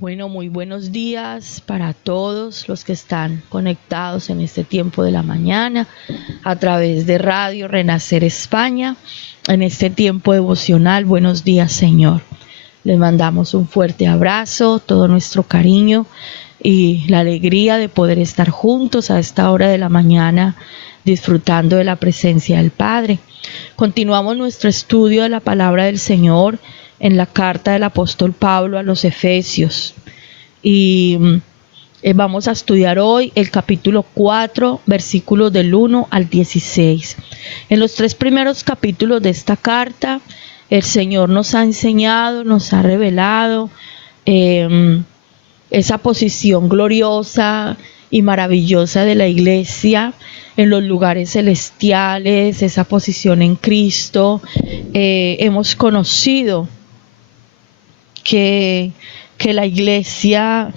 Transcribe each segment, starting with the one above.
Bueno, muy buenos días para todos los que están conectados en este tiempo de la mañana a través de Radio Renacer España, en este tiempo devocional. Buenos días, Señor. Les mandamos un fuerte abrazo, todo nuestro cariño y la alegría de poder estar juntos a esta hora de la mañana disfrutando de la presencia del Padre. Continuamos nuestro estudio de la palabra del Señor en la carta del apóstol Pablo a los Efesios. Y vamos a estudiar hoy el capítulo 4, versículos del 1 al 16. En los 3 primeros capítulos de esta carta, el Señor nos ha enseñado, nos ha revelado esa posición gloriosa y maravillosa de la iglesia en los lugares celestiales, esa posición en Cristo. Hemos conocido que la iglesia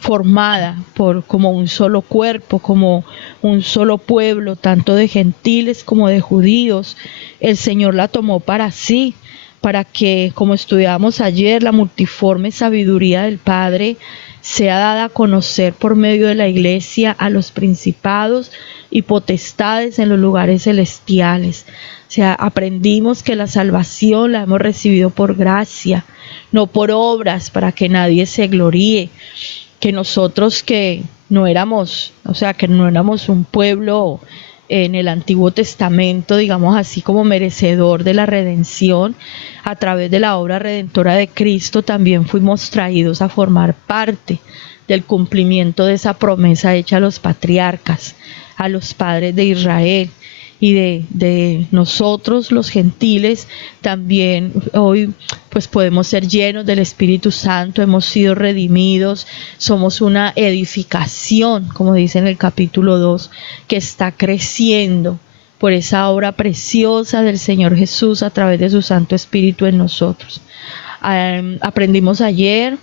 formada como un solo cuerpo, como un solo pueblo, tanto de gentiles como de judíos, el Señor la tomó para sí, para que, como estudiamos ayer, la multiforme sabiduría del Padre sea dada a conocer por medio de la iglesia a los principados y potestades en los lugares celestiales. O sea, aprendimos que la salvación la hemos recibido por gracia, no por obras, para que nadie se gloríe, que nosotros que no éramos un pueblo en el Antiguo Testamento, digamos así, como merecedor de la redención, a través de la obra redentora de Cristo también fuimos traídos a formar parte del cumplimiento de esa promesa hecha a los patriarcas, a los padres de Israel. Y de nosotros los gentiles también hoy pues podemos ser llenos del Espíritu Santo, hemos sido redimidos, somos una edificación, como dice en el capítulo 2, que está creciendo por esa obra preciosa del Señor Jesús a través de su Santo Espíritu en nosotros. Aprendimos ayer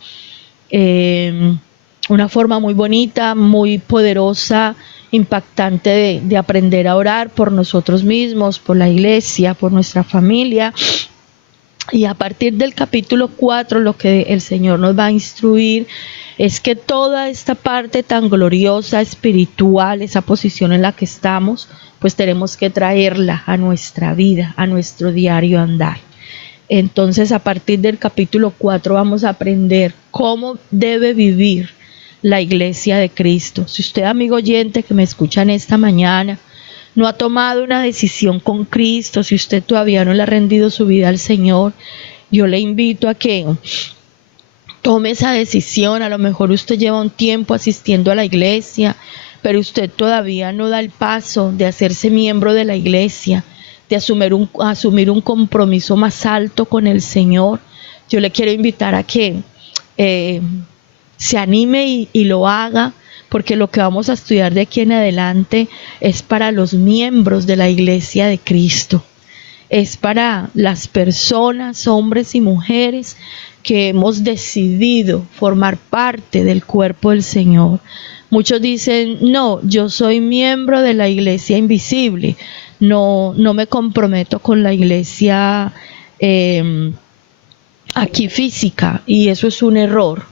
una forma muy bonita, muy poderosa, impactante de aprender a orar por nosotros mismos, por la iglesia, por nuestra familia. Y a partir del capítulo 4 lo que el Señor nos va a instruir es que toda esta parte tan gloriosa, espiritual, esa posición en la que estamos, pues tenemos que traerla a nuestra vida, a nuestro diario andar. Entonces, a partir del capítulo 4 vamos a aprender cómo debe vivir la iglesia de Cristo. Si usted, amigo oyente que me escucha en esta mañana, no ha tomado una decisión con Cristo, si usted todavía no le ha rendido su vida al Señor, yo le invito a que tome esa decisión. A lo mejor usted lleva un tiempo asistiendo a la iglesia, pero usted todavía no da el paso de hacerse miembro de la iglesia, de asumir un compromiso más alto con el Señor. Yo le quiero invitar a que se anime y lo haga, porque lo que vamos a estudiar de aquí en adelante es para los miembros de la iglesia de Cristo. Es para las personas, hombres y mujeres, que hemos decidido formar parte del cuerpo del Señor. Muchos dicen, no, yo soy miembro de la iglesia invisible, no me comprometo con la iglesia aquí física, y eso es un error.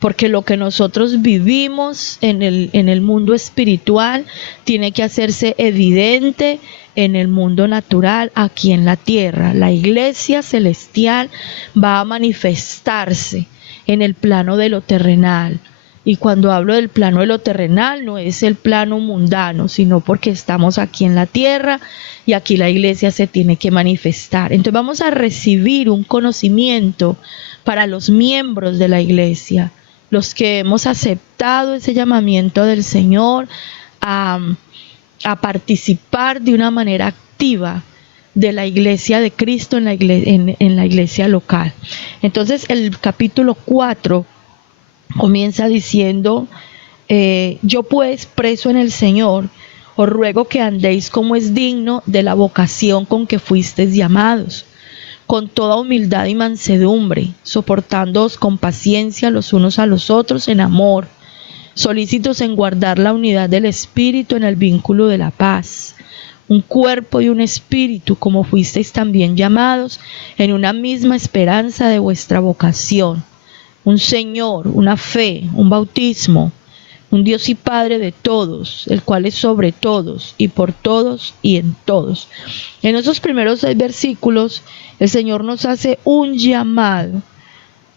Porque lo que nosotros vivimos en el mundo espiritual tiene que hacerse evidente en el mundo natural, aquí en la tierra. La iglesia celestial va a manifestarse en el plano de lo terrenal. Y cuando hablo del plano de lo terrenal, no es el plano mundano, sino porque estamos aquí en la tierra y aquí la iglesia se tiene que manifestar. Entonces vamos a recibir un conocimiento para los miembros de la iglesia, los que hemos aceptado ese llamamiento del Señor a participar de una manera activa de la iglesia de Cristo en la iglesia local. Entonces el capítulo 4 comienza diciendo, yo pues, preso en el Señor, os ruego que andéis como es digno de la vocación con que fuisteis llamados, con toda humildad y mansedumbre, soportándoos con paciencia los unos a los otros en amor, solícitos en guardar la unidad del Espíritu en el vínculo de la paz, un cuerpo y un espíritu, como fuisteis también llamados, en una misma esperanza de vuestra vocación. un Señor, una fe, un bautismo, un Dios y Padre de todos, el cual es sobre todos y por todos y en todos. En esos primeros 6 versículos, el Señor nos hace un llamado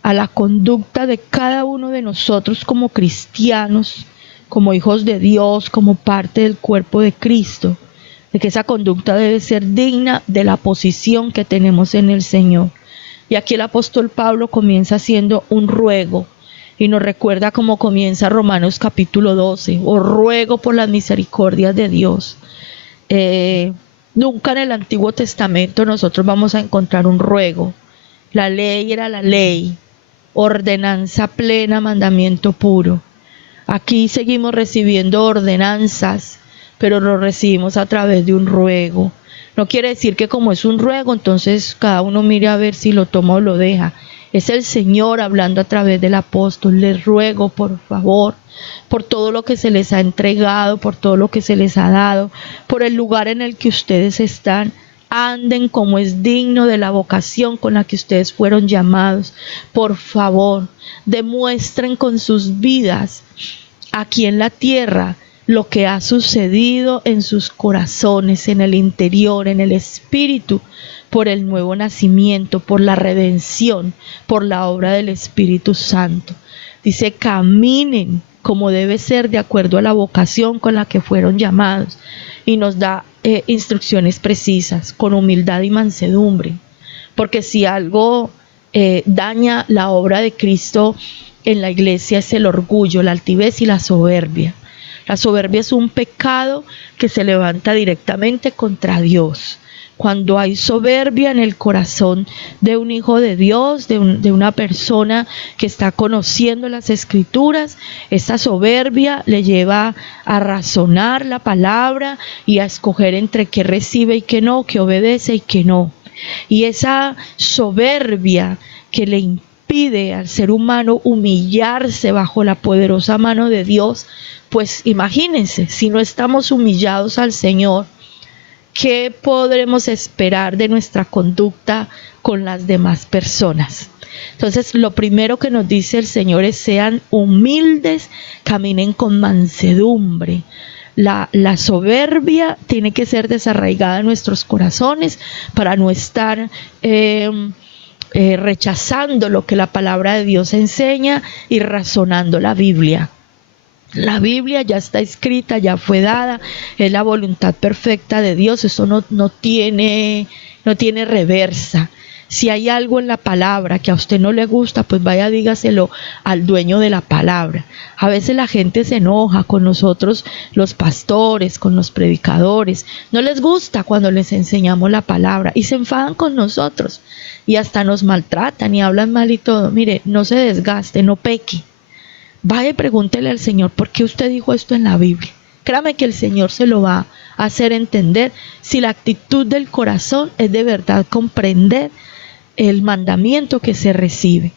a la conducta de cada uno de nosotros como cristianos, como hijos de Dios, como parte del cuerpo de Cristo, de que esa conducta debe ser digna de la posición que tenemos en el Señor. Y aquí el apóstol Pablo comienza haciendo un ruego y nos recuerda cómo comienza Romanos capítulo 12, os ruego por las misericordias de Dios. Nunca en el Antiguo Testamento nosotros vamos a encontrar un ruego. La ley era la ley, ordenanza plena, mandamiento puro. Aquí seguimos recibiendo ordenanzas, pero lo recibimos a través de un ruego. No quiere decir que como es un ruego, entonces cada uno mire a ver si lo toma o lo deja. Es el Señor hablando a través del apóstol. Les ruego, por favor, por todo lo que se les ha entregado, por todo lo que se les ha dado, por el lugar en el que ustedes están. Anden como es digno de la vocación con la que ustedes fueron llamados. Por favor, demuestren con sus vidas aquí en la tierra lo que ha sucedido en sus corazones, en el interior, en el espíritu, por el nuevo nacimiento, por la redención, por la obra del Espíritu Santo. Dice, caminen como debe ser de acuerdo a la vocación con la que fueron llamados, y nos da instrucciones precisas, con humildad y mansedumbre, porque si algo daña la obra de Cristo en la iglesia es el orgullo, la altivez y la soberbia. La soberbia es un pecado que se levanta directamente contra Dios. Cuando hay soberbia en el corazón de un hijo de Dios, de una persona que está conociendo las Escrituras, esa soberbia le lleva a razonar la palabra y a escoger entre qué recibe y qué no, qué obedece y qué no. Y esa soberbia que le impide al ser humano humillarse bajo la poderosa mano de Dios, pues imagínense, si no estamos humillados al Señor, ¿qué podremos esperar de nuestra conducta con las demás personas? Entonces, lo primero que nos dice el Señor es: sean humildes, caminen con mansedumbre. La soberbia tiene que ser desarraigada en nuestros corazones para no estar rechazando lo que la palabra de Dios enseña y razonando la Biblia. La Biblia ya está escrita, ya fue dada, es la voluntad perfecta de Dios, eso no tiene reversa. Si hay algo en la palabra que a usted no le gusta, pues vaya, dígaselo al dueño de la palabra. A veces la gente se enoja con nosotros, los pastores, con los predicadores. No les gusta cuando les enseñamos la palabra y se enfadan con nosotros y hasta nos maltratan y hablan mal y todo. Mire, no se desgaste, no peque. Vaya y pregúntele al Señor, ¿por qué usted dijo esto en la Biblia? Créame que el Señor se lo va a hacer entender si la actitud del corazón es de verdad comprender el mandamiento que se recibe.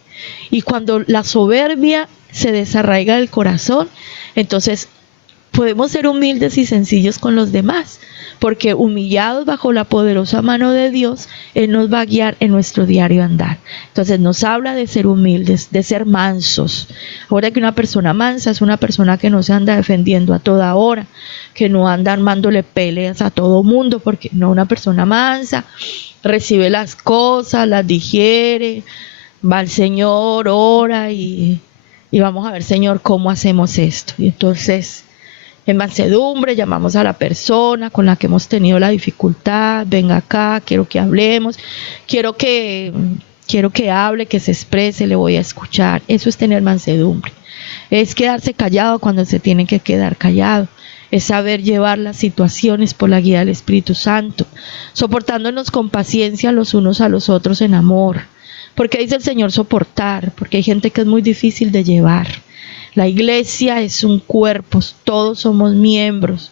Y cuando la soberbia se desarraiga del corazón, entonces podemos ser humildes y sencillos con los demás, porque humillados bajo la poderosa mano de Dios, Él nos va a guiar en nuestro diario andar. Entonces nos habla de ser humildes, de ser mansos. Ahora, que una persona mansa es una persona que no se anda defendiendo a toda hora, que no anda armándole peleas a todo mundo, porque no, una persona mansa recibe las cosas, las digiere, va al Señor, ora y vamos a ver, Señor, cómo hacemos esto. Y entonces, en mansedumbre, llamamos a la persona con la que hemos tenido la dificultad: venga acá, quiero que hablemos, quiero que hable, que se exprese, le voy a escuchar. Eso es tener mansedumbre. Es quedarse callado cuando se tiene que quedar callado. Es saber llevar las situaciones por la guía del Espíritu Santo, soportándonos con paciencia los unos a los otros en amor. Porque dice el Señor soportar, porque hay gente que es muy difícil de llevar. La iglesia es un cuerpo, todos somos miembros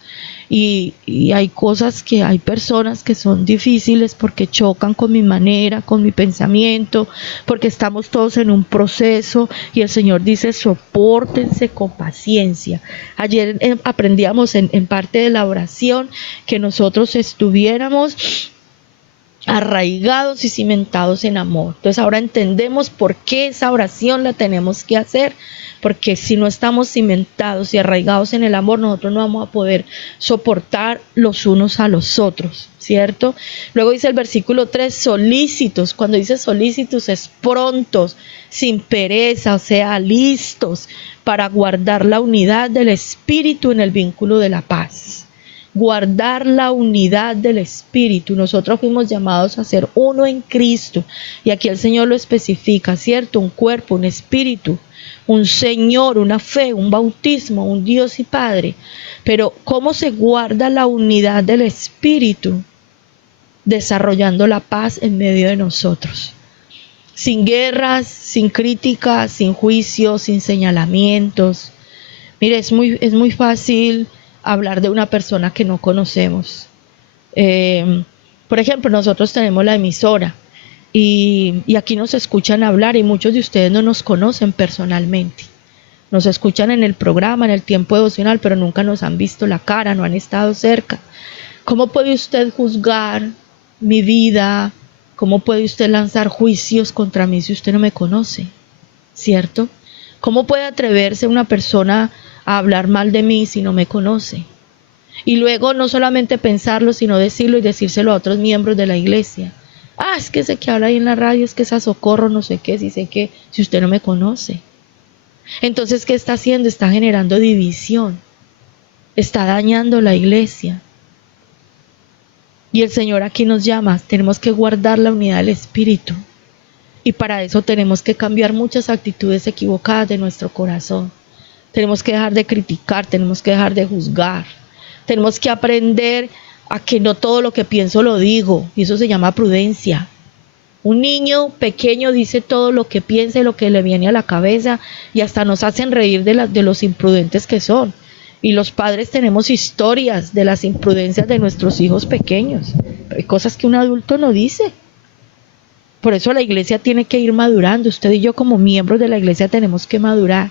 y hay cosas que hay personas que son difíciles porque chocan con mi manera, con mi pensamiento, porque estamos todos en un proceso y el Señor dice: sopórtense con paciencia. Ayer aprendíamos en parte de la oración que nosotros estuviéramos arraigados y cimentados en amor. Entonces ahora entendemos por qué esa oración la tenemos que hacer, porque si no estamos cimentados y arraigados en el amor, nosotros no vamos a poder soportar los unos a los otros, ¿cierto? Luego dice el versículo 3, solícitos. Cuando dice solícitos es prontos, sin pereza, o sea, listos para guardar la unidad del espíritu en el vínculo de la paz. Guardar la unidad del espíritu. Nosotros fuimos llamados a ser uno en Cristo, y aquí el Señor lo especifica, ¿cierto? Un cuerpo, un espíritu, un Señor, una fe, un bautismo, un Dios y Padre. Pero ¿cómo se guarda la unidad del espíritu? Desarrollando la paz en medio de nosotros, sin guerras, sin críticas, sin juicios, sin señalamientos. Mire, es muy fácil hablar de una persona que no conocemos. Por ejemplo, nosotros tenemos la emisora y aquí nos escuchan hablar, y muchos de ustedes no nos conocen personalmente. Nos escuchan en el programa, en el tiempo devocional, pero nunca nos han visto la cara, no han estado cerca. ¿Cómo puede usted juzgar mi vida? ¿Cómo puede usted lanzar juicios contra mí si usted no me conoce? ¿Cierto? ¿Cómo puede atreverse una persona a hablar mal de mí si no me conoce? Y luego no solamente pensarlo, sino decirlo y decírselo a otros miembros de la iglesia. Ah, es que ese que habla ahí en la radio, es que esa Socorro, no sé qué, si sé qué, si usted no me conoce. Entonces, ¿qué está haciendo? Está generando división. Está dañando la iglesia. Y el Señor aquí nos llama, tenemos que guardar la unidad del espíritu. Y para eso tenemos que cambiar muchas actitudes equivocadas de nuestro corazón. Tenemos que dejar de criticar, tenemos que dejar de juzgar. Tenemos que aprender a que no todo lo que pienso lo digo, y eso se llama prudencia. Un niño pequeño dice todo lo que piensa y lo que le viene a la cabeza, y hasta nos hacen reír de los imprudentes que son. Y los padres tenemos historias de las imprudencias de nuestros hijos pequeños. Hay cosas que un adulto no dice. Por eso la iglesia tiene que ir madurando. Usted y yo como miembros de la iglesia tenemos que madurar.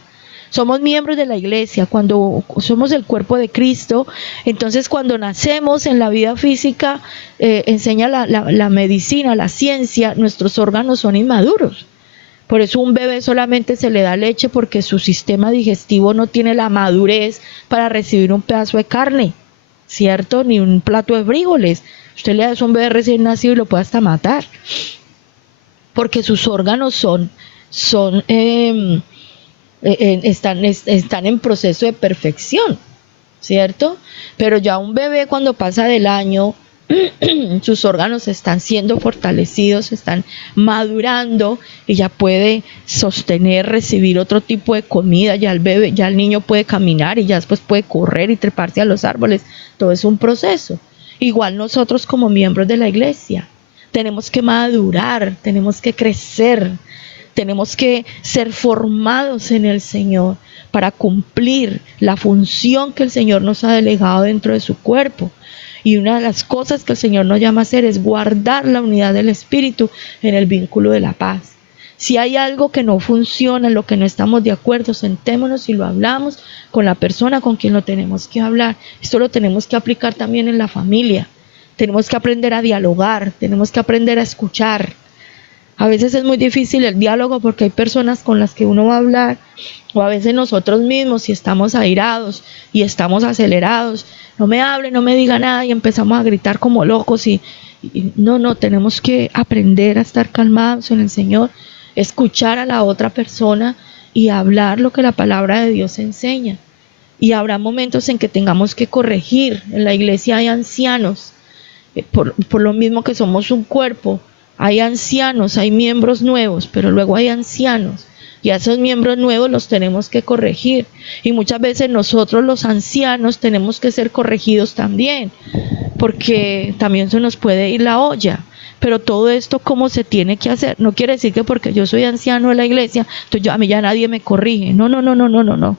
Somos miembros de la iglesia, cuando somos el cuerpo de Cristo. Entonces cuando nacemos en la vida física, enseña la medicina, la ciencia, nuestros órganos son inmaduros. Por eso un bebé solamente se le da leche porque su sistema digestivo no tiene la madurez para recibir un pedazo de carne, ¿cierto? Ni un plato de frijoles. Usted le da eso a un bebé recién nacido y lo puede hasta matar, porque sus órganos están en proceso de perfección, ¿cierto? Pero ya un bebé cuando pasa del año, sus órganos están siendo fortalecidos, están madurando, y ya puede sostener, recibir otro tipo de comida. Ya el niño puede caminar, y ya después puede correr y treparse a los árboles. Todo es un proceso. Igual nosotros como miembros de la iglesia tenemos que madurar, tenemos que crecer, tenemos que ser formados en el Señor para cumplir la función que el Señor nos ha delegado dentro de su cuerpo. Y una de las cosas que el Señor nos llama a hacer es guardar la unidad del espíritu en el vínculo de la paz. Si hay algo que no funciona, en lo que no estamos de acuerdo, sentémonos y lo hablamos con la persona con quien lo tenemos que hablar. Esto lo tenemos que aplicar también en la familia. Tenemos que aprender a dialogar, tenemos que aprender a escuchar. A veces es muy difícil el diálogo porque hay personas con las que uno va a hablar, o a veces nosotros mismos, si estamos airados y estamos acelerados, no me hable, no me diga nada, y empezamos a gritar como locos. No, tenemos que aprender a estar calmados en el Señor, escuchar a la otra persona y hablar lo que la palabra de Dios enseña. Y habrá momentos en que tengamos que corregir. En la iglesia hay ancianos, por lo mismo que somos un cuerpo. Hay ancianos, hay miembros nuevos, pero luego hay ancianos, y a esos miembros nuevos los tenemos que corregir. Y muchas veces nosotros los ancianos tenemos que ser corregidos también, porque también se nos puede ir la olla. Pero todo esto, ¿cómo se tiene que hacer? No quiere decir que porque yo soy anciano de la iglesia, entonces a mí ya nadie me corrige. No.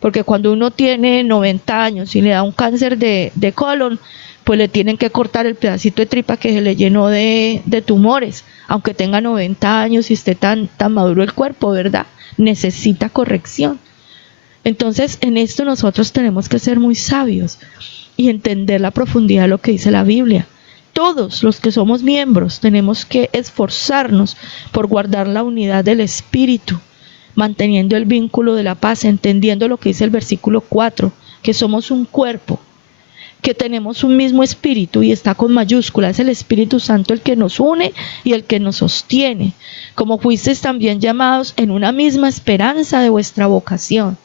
Porque cuando uno tiene 90 años y le da un cáncer de colon, pues le tienen que cortar el pedacito de tripa que se le llenó de tumores, aunque tenga 90 años y esté tan maduro el cuerpo, ¿verdad? Necesita corrección. Entonces, en esto nosotros tenemos que ser muy sabios y entender la profundidad de lo que dice la Biblia. todos los que somos miembros tenemos que esforzarnos por guardar la unidad del Espíritu, manteniendo el vínculo de la paz, entendiendo lo que dice el versículo 4, que somos un cuerpo, que tenemos un mismo espíritu, y está con mayúsculas, es el Espíritu Santo el que nos une y el que nos sostiene, como fuisteis también llamados en una misma esperanza de vuestra vocación.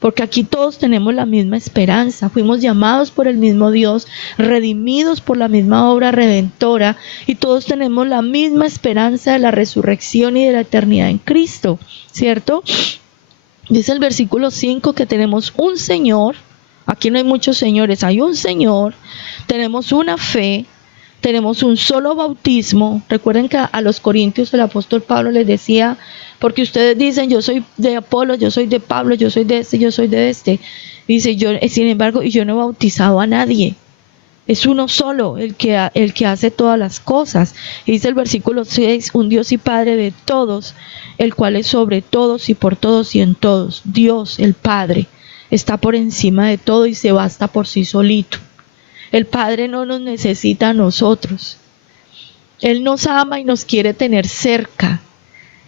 Porque aquí todos tenemos la misma esperanza, fuimos llamados por el mismo Dios, redimidos por la misma obra redentora, y todos tenemos la misma esperanza de la resurrección y de la eternidad en Cristo, ¿cierto? Dice el versículo 5 que tenemos un Señor, aquí no hay muchos señores, hay un Señor, tenemos una fe, tenemos un solo bautismo. Recuerden que a los corintios el apóstol Pablo les decía, porque ustedes dicen, yo soy de Apolo, yo soy de Pablo, yo soy de este, yo soy de este. Dice, yo, sin embargo, y yo no he bautizado a nadie. Es uno solo el que hace todas las cosas. Y dice el versículo 6, un Dios y Padre de todos, el cual es sobre todos y por todos y en todos. Dios, el Padre, está por encima de todo y se basta por sí solito. El Padre no nos necesita a nosotros. Él nos ama y nos quiere tener cerca.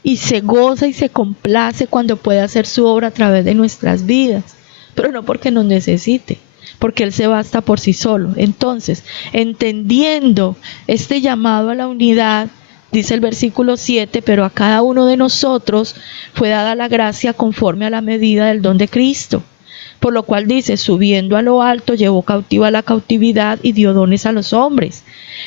Y se goza y se complace cuando puede hacer su obra a través de nuestras vidas. Pero no porque nos necesite, porque Él se basta por sí solo. Entonces, entendiendo este llamado a la unidad, dice el versículo 7, pero a cada uno de nosotros fue dada la gracia conforme a la medida del don de Cristo. Por lo cual dice, subiendo a lo alto, llevó cautiva la cautividad y dio dones a los hombres.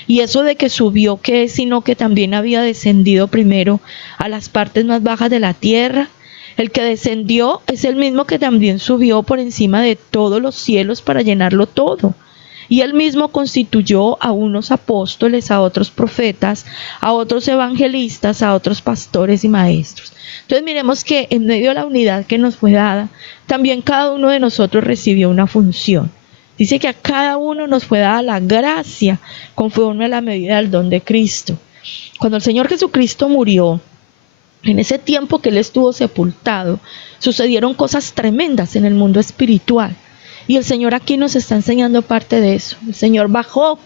Y eso de que subió, ¿qué es? Sino que también había descendido primero a las partes más bajas de la tierra. El que descendió es el mismo que también subió por encima de todos los cielos para llenarlo todo. Y él mismo constituyó a unos apóstoles, a otros profetas, a otros evangelistas, a otros pastores y maestros. Entonces miremos que en medio de la unidad que nos fue dada, también cada uno de nosotros recibió una función. Dice que a cada uno nos fue dada la gracia conforme a la medida del don de Cristo. Cuando el Señor Jesucristo murió, en ese tiempo que Él estuvo sepultado, sucedieron cosas tremendas en el mundo espiritual. Y el Señor aquí nos está enseñando parte de eso. El Señor bajó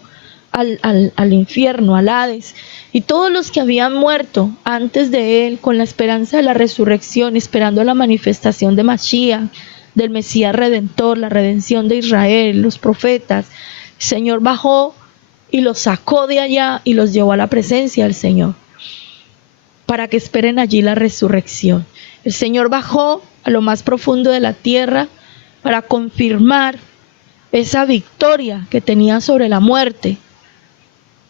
al infierno, al Hades, y todos los que habían muerto antes de Él, con la esperanza de la resurrección, esperando la manifestación de Mashiach, del Mesías Redentor, la redención de Israel, los profetas, el Señor bajó y los sacó de allá y los llevó a la presencia del Señor, para que esperen allí la resurrección. El Señor bajó a lo más profundo de la tierra para confirmar esa victoria que tenía sobre la muerte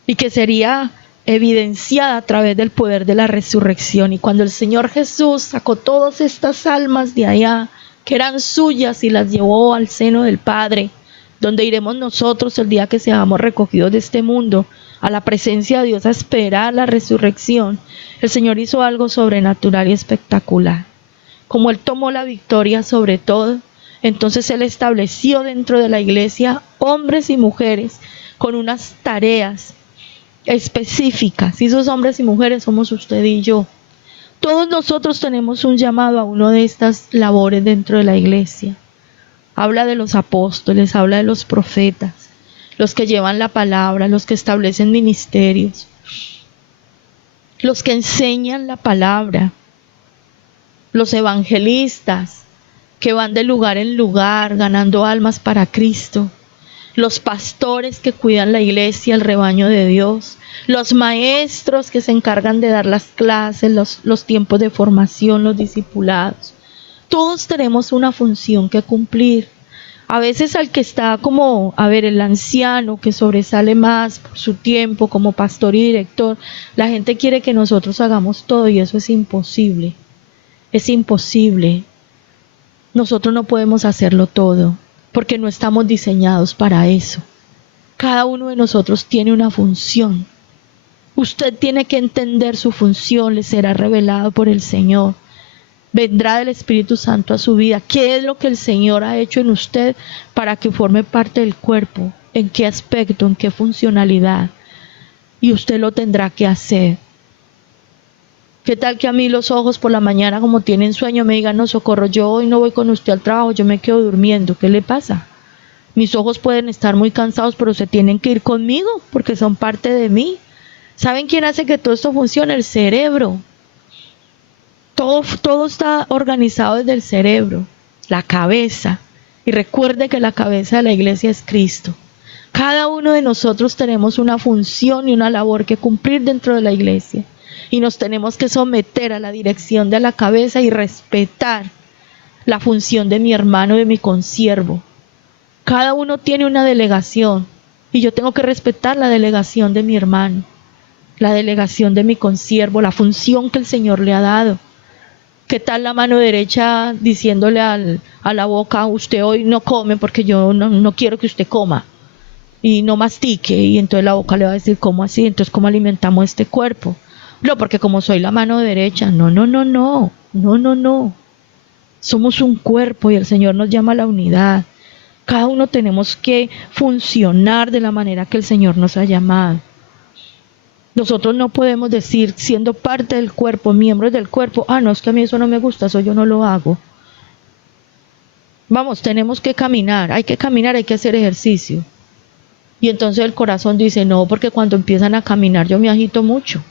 y que sería evidenciada a través del poder de la resurrección. Y cuando el Señor Jesús sacó todas estas almas de allá, que eran suyas, y las llevó al seno del Padre, donde iremos nosotros el día que seamos recogidos de este mundo, a la presencia de Dios, a esperar la resurrección, el Señor hizo algo sobrenatural y espectacular. Como Él tomó la victoria sobre todo, entonces Él estableció dentro de la iglesia hombres y mujeres con unas tareas específicas. Y esos hombres y mujeres somos usted y yo. Todos nosotros tenemos un llamado a una de estas labores dentro de la iglesia. Habla de los apóstoles, habla de los profetas, los que llevan la palabra, los que establecen ministerios, los que enseñan la palabra, los evangelistas que van de lugar en lugar ganando almas para Cristo, los pastores que cuidan la iglesia, el rebaño de Dios, los maestros que se encargan de dar las clases, los tiempos de formación, los discipulados. Todos tenemos una función que cumplir. A veces al que está como, el anciano que sobresale más por su tiempo como pastor y director, la gente quiere que nosotros hagamos todo y eso es imposible. Es imposible. Nosotros no podemos hacerlo todo porque no estamos diseñados para eso. Cada uno de nosotros tiene una función. Usted tiene que entender su función, le será revelado por el Señor. Vendrá del Espíritu Santo a su vida. ¿Qué es lo que el Señor ha hecho en usted para que forme parte del cuerpo? ¿En qué aspecto? ¿En qué funcionalidad? Y usted lo tendrá que hacer. ¿Qué tal que a mí los ojos por la mañana, como tienen sueño, me digan, no, Socorro, yo hoy no voy con usted al trabajo, yo me quedo durmiendo? ¿Qué le pasa? Mis ojos pueden estar muy cansados, pero se tienen que ir conmigo porque son parte de mí. ¿Saben quién hace que todo esto funcione? El cerebro. Todo está organizado desde el cerebro, la cabeza. Y recuerde que la cabeza de la iglesia es Cristo. Cada uno de nosotros tenemos una función y una labor que cumplir dentro de la iglesia. Y nos tenemos que someter a la dirección de la cabeza y respetar la función de mi hermano, de mi consiervo. Cada uno tiene una delegación y yo tengo que respetar la delegación de mi hermano, la delegación de mi consiervo, la función que el Señor le ha dado. ¿Qué tal la mano derecha diciéndole a la boca, usted hoy no come porque yo no quiero que usted coma y no mastique? Y entonces la boca le va a decir, ¿cómo así? Entonces, ¿cómo alimentamos este cuerpo? No, porque como soy la mano derecha. No. Somos un cuerpo y el Señor nos llama a la unidad. Cada uno tenemos que funcionar de la manera que el Señor nos ha llamado. Nosotros no podemos decir, siendo parte del cuerpo, miembros del cuerpo, no, es que a mí eso no me gusta, eso yo no lo hago. Vamos, tenemos que caminar, hay que hacer ejercicio. Y entonces el corazón dice, no, porque cuando empiezan a caminar yo me agito mucho.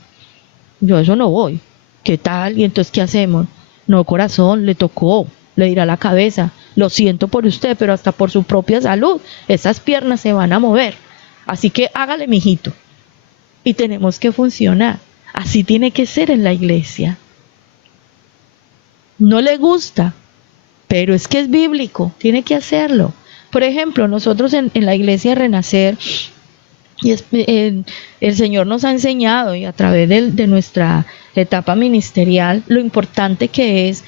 Yo eso no voy. ¿Qué tal? Y entonces, ¿qué hacemos? No, corazón, le tocó, le dirá la cabeza, lo siento por usted, pero hasta por su propia salud, esas piernas se van a mover. Así que hágale, mijito. Y tenemos que funcionar. Así tiene que ser en la iglesia. No le gusta, pero es que es bíblico, tiene que hacerlo. Por ejemplo, nosotros en la iglesia Renacer, el Señor nos ha enseñado y a través de nuestra etapa ministerial lo importante que es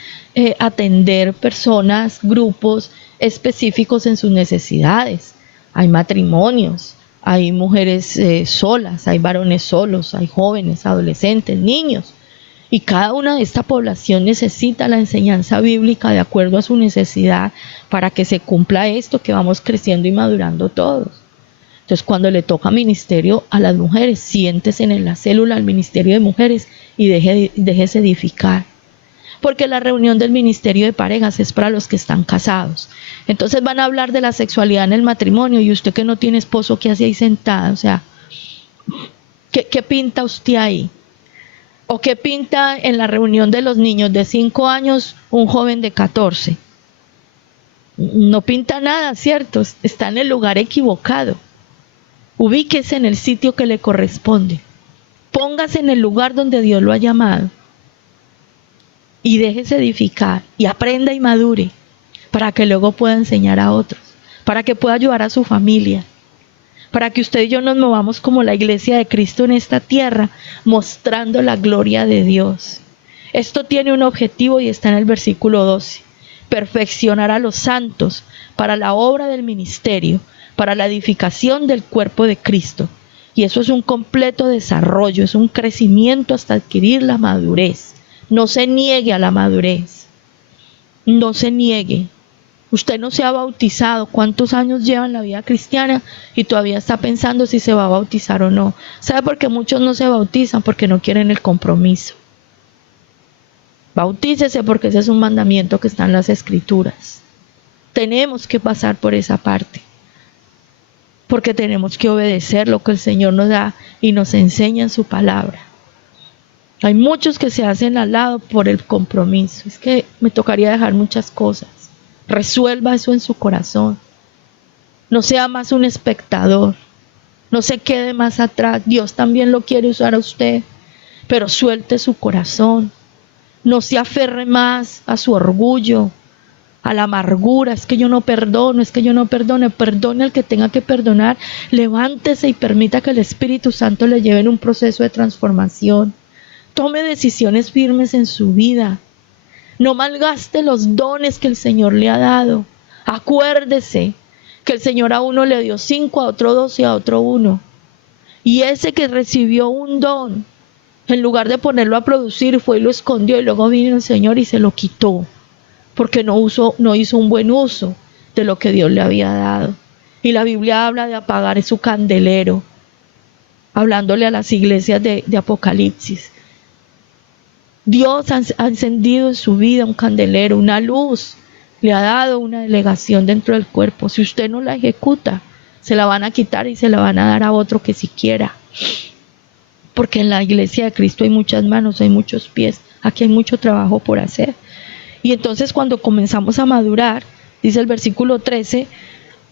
atender personas, grupos específicos en sus necesidades. Hay matrimonios, hay mujeres solas, hay varones solos, hay jóvenes, adolescentes, niños. Y cada una de esta población necesita la enseñanza bíblica de acuerdo a su necesidad para que se cumpla esto, que vamos creciendo y madurando todos. Entonces, cuando le toca ministerio a las mujeres, siéntese en la célula al ministerio de mujeres y déjese edificar. Porque la reunión del ministerio de parejas es para los que están casados. Entonces van a hablar de la sexualidad en el matrimonio y usted que no tiene esposo, ¿qué hace ahí sentada? O sea, ¿qué pinta usted ahí? ¿O qué pinta en la reunión de los niños de 5 años un joven de 14? No pinta nada, ¿cierto? Está en el lugar equivocado. Ubíquese en el sitio que le corresponde. Póngase en el lugar donde Dios lo ha llamado. Y déjese edificar y aprenda y madure para que luego pueda enseñar a otros, para que pueda ayudar a su familia, para que usted y yo nos movamos como la iglesia de Cristo en esta tierra, mostrando la gloria de Dios. Esto tiene un objetivo y está en el versículo 12. Perfeccionar a los santos para la obra del ministerio, para la edificación del cuerpo de Cristo. Y eso es un completo desarrollo, es un crecimiento hasta adquirir la madurez. No se niegue a la madurez. No se niegue. Usted no se ha bautizado. ¿Cuántos años lleva en la vida cristiana y todavía está pensando si se va a bautizar o no? ¿Sabe por qué muchos no se bautizan? Porque no quieren el compromiso. Bautícese porque ese es un mandamiento que está en las Escrituras. Tenemos que pasar por esa parte. Porque tenemos que obedecer lo que el Señor nos da y nos enseña en su palabra. Hay muchos que se hacen al lado por el compromiso. Es que me tocaría dejar muchas cosas. Resuelva eso en su corazón. No sea más un espectador. No se quede más atrás. Dios también lo quiere usar a usted. Pero suelte su corazón. No se aferre más a su orgullo, a la amargura. Es que yo no perdono, es que yo no perdone. Perdone al que tenga que perdonar. Levántese y permita que el Espíritu Santo le lleve en un proceso de transformación. Tome decisiones firmes en su vida. No malgaste los dones que el Señor le ha dado. Acuérdese que el Señor a uno le dio 5, a otro 2 y a otro 1. Y ese que recibió un don, en lugar de ponerlo a producir, fue y lo escondió y luego vino el Señor y se lo quitó. Porque no hizo un buen uso de lo que Dios le había dado. Y la Biblia habla de apagar su candelero, hablándole a las iglesias de Apocalipsis. Dios ha encendido en su vida un candelero, una luz Le ha dado una delegación dentro del cuerpo. Si usted no la ejecuta, se la van a quitar y se la van a dar a otro que si quiera. Porque en la iglesia de Cristo hay muchas manos, hay muchos pies. Aquí hay mucho trabajo por hacer. Y entonces cuando comenzamos a madurar, dice el versículo 13,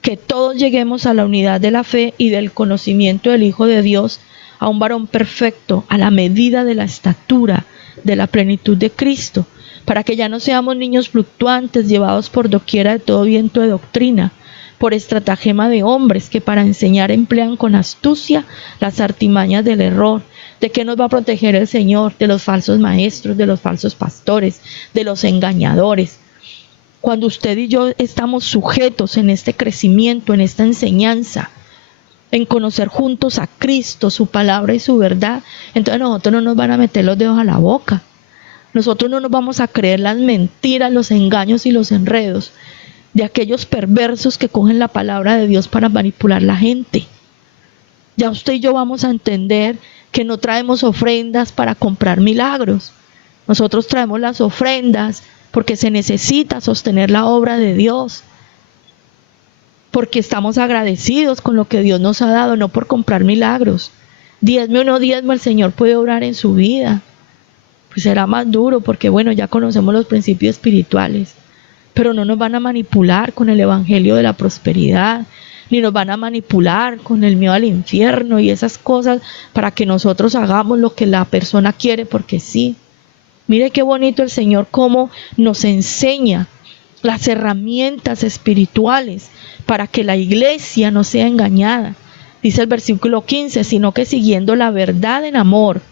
que todos lleguemos a la unidad de la fe y del conocimiento del Hijo de Dios, a un varón perfecto, a la medida de la estatura de la plenitud de Cristo, para que ya no seamos niños fluctuantes, llevados por doquiera de todo viento de doctrina, por estratagema de hombres que para enseñar emplean con astucia las artimañas del error. ¿De qué nos va a proteger el Señor? De los falsos maestros, de los falsos pastores, de los engañadores. Cuando usted y yo estamos sujetos en este crecimiento, en esta enseñanza, en conocer juntos a Cristo, su palabra y su verdad, entonces nosotros no nos van a meter los dedos a la boca. Nosotros no nos vamos a creer las mentiras, los engaños y los enredos de aquellos perversos que cogen la palabra de Dios para manipular la gente. Ya usted y yo vamos a entender que no traemos ofrendas para comprar milagros. Nosotros traemos las ofrendas porque se necesita sostener la obra de Dios, porque estamos agradecidos con lo que Dios nos ha dado, no por comprar milagros. Diezme o no diezmo, el Señor puede obrar en su vida. Pues será más duro porque bueno, ya conocemos los principios espirituales, pero no nos van a manipular con el evangelio de la prosperidad, ni nos van a manipular con el miedo al infierno y esas cosas para que nosotros hagamos lo que la persona quiere porque sí. Mire qué bonito el Señor cómo nos enseña las herramientas espirituales para que la iglesia no sea engañada. Dice el versículo 15, sino que siguiendo la verdad en amor,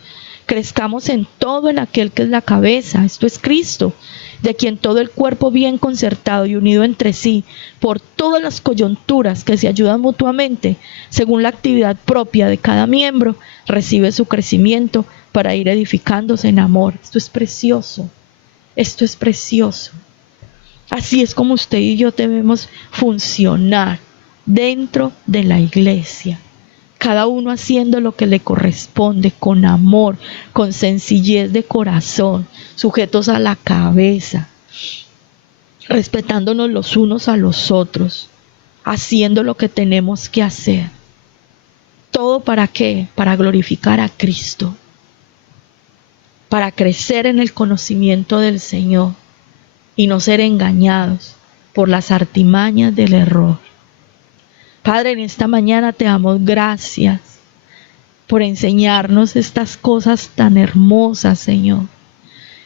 crezcamos en todo en aquel que es la cabeza, esto es Cristo, de quien todo el cuerpo bien concertado y unido entre sí, por todas las coyunturas que se ayudan mutuamente, según la actividad propia de cada miembro, recibe su crecimiento para ir edificándose en amor. Esto es precioso, esto es precioso. Así es como usted y yo debemos funcionar dentro de la iglesia. Cada uno haciendo lo que le corresponde, con amor, con sencillez de corazón, sujetos a la cabeza, respetándonos los unos a los otros, haciendo lo que tenemos que hacer. ¿Todo para qué? Para glorificar a Cristo, para crecer en el conocimiento del Señor y no ser engañados por las artimañas del error. Padre, en esta mañana te damos gracias por enseñarnos estas cosas tan hermosas, Señor.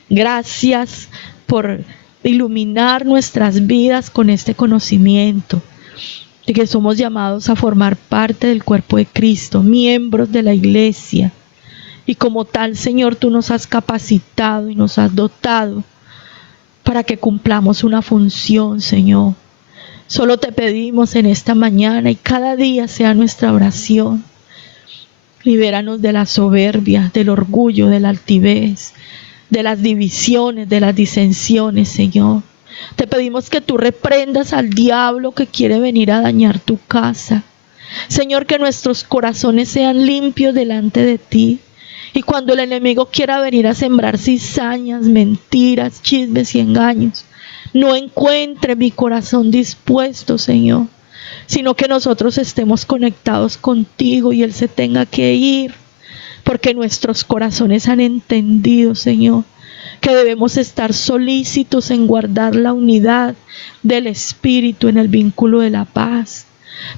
Gracias por iluminar nuestras vidas con este conocimiento de que somos llamados a formar parte del cuerpo de Cristo, miembros de la iglesia. Y como tal, Señor, tú nos has capacitado y nos has dotado para que cumplamos una función, Señor. Solo te pedimos en esta mañana y cada día sea nuestra oración. Libéranos de la soberbia, del orgullo, de la altivez, de las divisiones, de las disensiones, Señor. Te pedimos que tú reprendas al diablo que quiere venir a dañar tu casa. Señor, que nuestros corazones sean limpios delante de ti. Y cuando el enemigo quiera venir a sembrar cizañas, mentiras, chismes y engaños, no encuentre mi corazón dispuesto, Señor, sino que nosotros estemos conectados contigo y Él se tenga que ir, porque nuestros corazones han entendido, Señor, que debemos estar solícitos en guardar la unidad del Espíritu en el vínculo de la paz.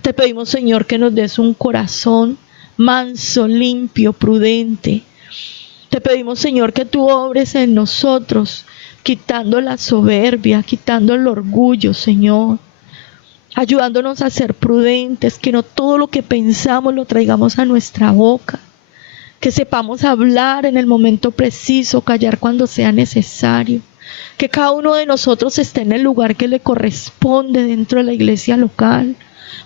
Te pedimos, Señor, que nos des un corazón manso, limpio, prudente. Te pedimos, Señor, que tú obres en nosotros, quitando la soberbia, quitando el orgullo, Señor, ayudándonos a ser prudentes, que no todo lo que pensamos lo traigamos a nuestra boca, que sepamos hablar en el momento preciso, callar cuando sea necesario, que cada uno de nosotros esté en el lugar que le corresponde dentro de la iglesia local,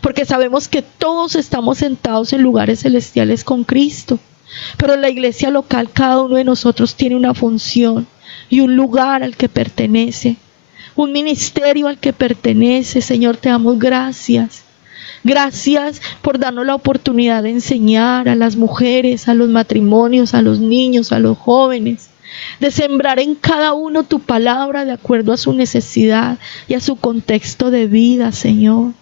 porque sabemos que todos estamos sentados en lugares celestiales con Cristo, pero en la iglesia local cada uno de nosotros tiene una función y un lugar al que pertenece, un ministerio al que pertenece. Señor, te damos gracias. Gracias por darnos la oportunidad de enseñar a las mujeres, a los matrimonios, a los niños, a los jóvenes, de sembrar en cada uno tu palabra de acuerdo a su necesidad y a su contexto de vida, Señor.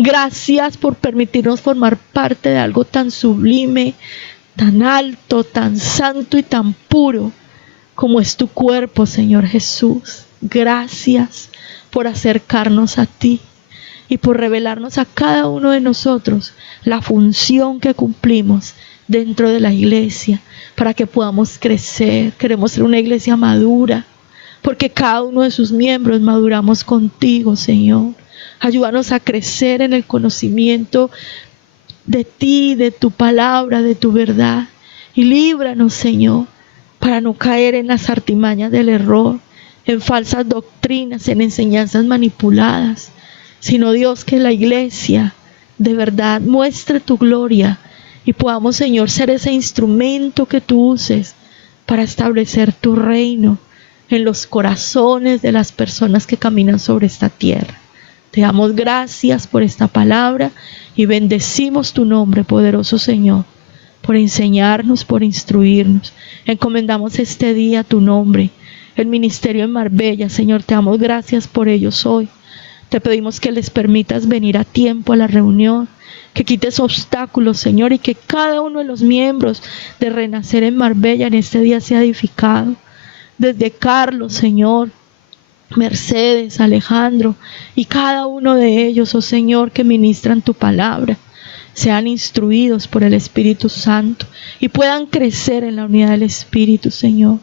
Gracias por permitirnos formar parte de algo tan sublime, tan alto, tan santo y tan puro como es tu cuerpo, Señor Jesús. Gracias por acercarnos a ti y por revelarnos a cada uno de nosotros la función que cumplimos dentro de la iglesia para que podamos crecer. Queremos ser una iglesia madura, porque cada uno de sus miembros maduramos contigo, Señor. Ayúdanos a crecer en el conocimiento de ti, de tu palabra, de tu verdad. Y líbranos, Señor, para no caer en las artimañas del error, en falsas doctrinas, en enseñanzas manipuladas, sino, Dios, que la iglesia de verdad muestre tu gloria y podamos, Señor, ser ese instrumento que tú uses para establecer tu reino en los corazones de las personas que caminan sobre esta tierra. Te damos gracias por esta palabra y bendecimos tu nombre, poderoso Señor, por enseñarnos, por instruirnos. Encomendamos este día a tu nombre, el ministerio en Marbella. Señor, te damos gracias por ellos hoy. Te pedimos que les permitas venir a tiempo a la reunión, que quites obstáculos, Señor, y que cada uno de los miembros de Renacer en Marbella en este día sea edificado. Desde Carlos, Señor, Mercedes, Alejandro y cada uno de ellos, oh Señor, que ministran tu palabra, sean instruidos por el Espíritu Santo y puedan crecer en la unidad del Espíritu, Señor.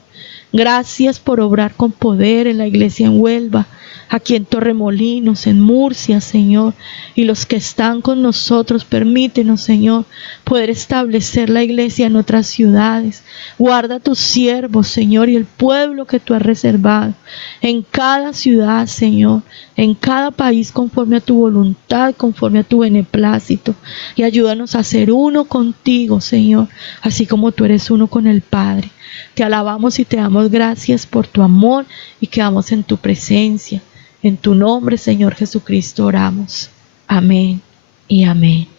Gracias por obrar con poder en la iglesia en Huelva, aquí en Torremolinos, en Murcia, Señor, y los que están con nosotros, permítenos, Señor, poder establecer la iglesia en otras ciudades. Guarda a tus siervos, Señor, y el pueblo que tú has reservado en cada ciudad, Señor, en cada país, conforme a tu voluntad, conforme a tu beneplácito, y ayúdanos a ser uno contigo, Señor, así como tú eres uno con el Padre. Te alabamos y te damos gracias por tu amor y quedamos en tu presencia. En tu nombre, Señor Jesucristo, oramos. Amén y amén.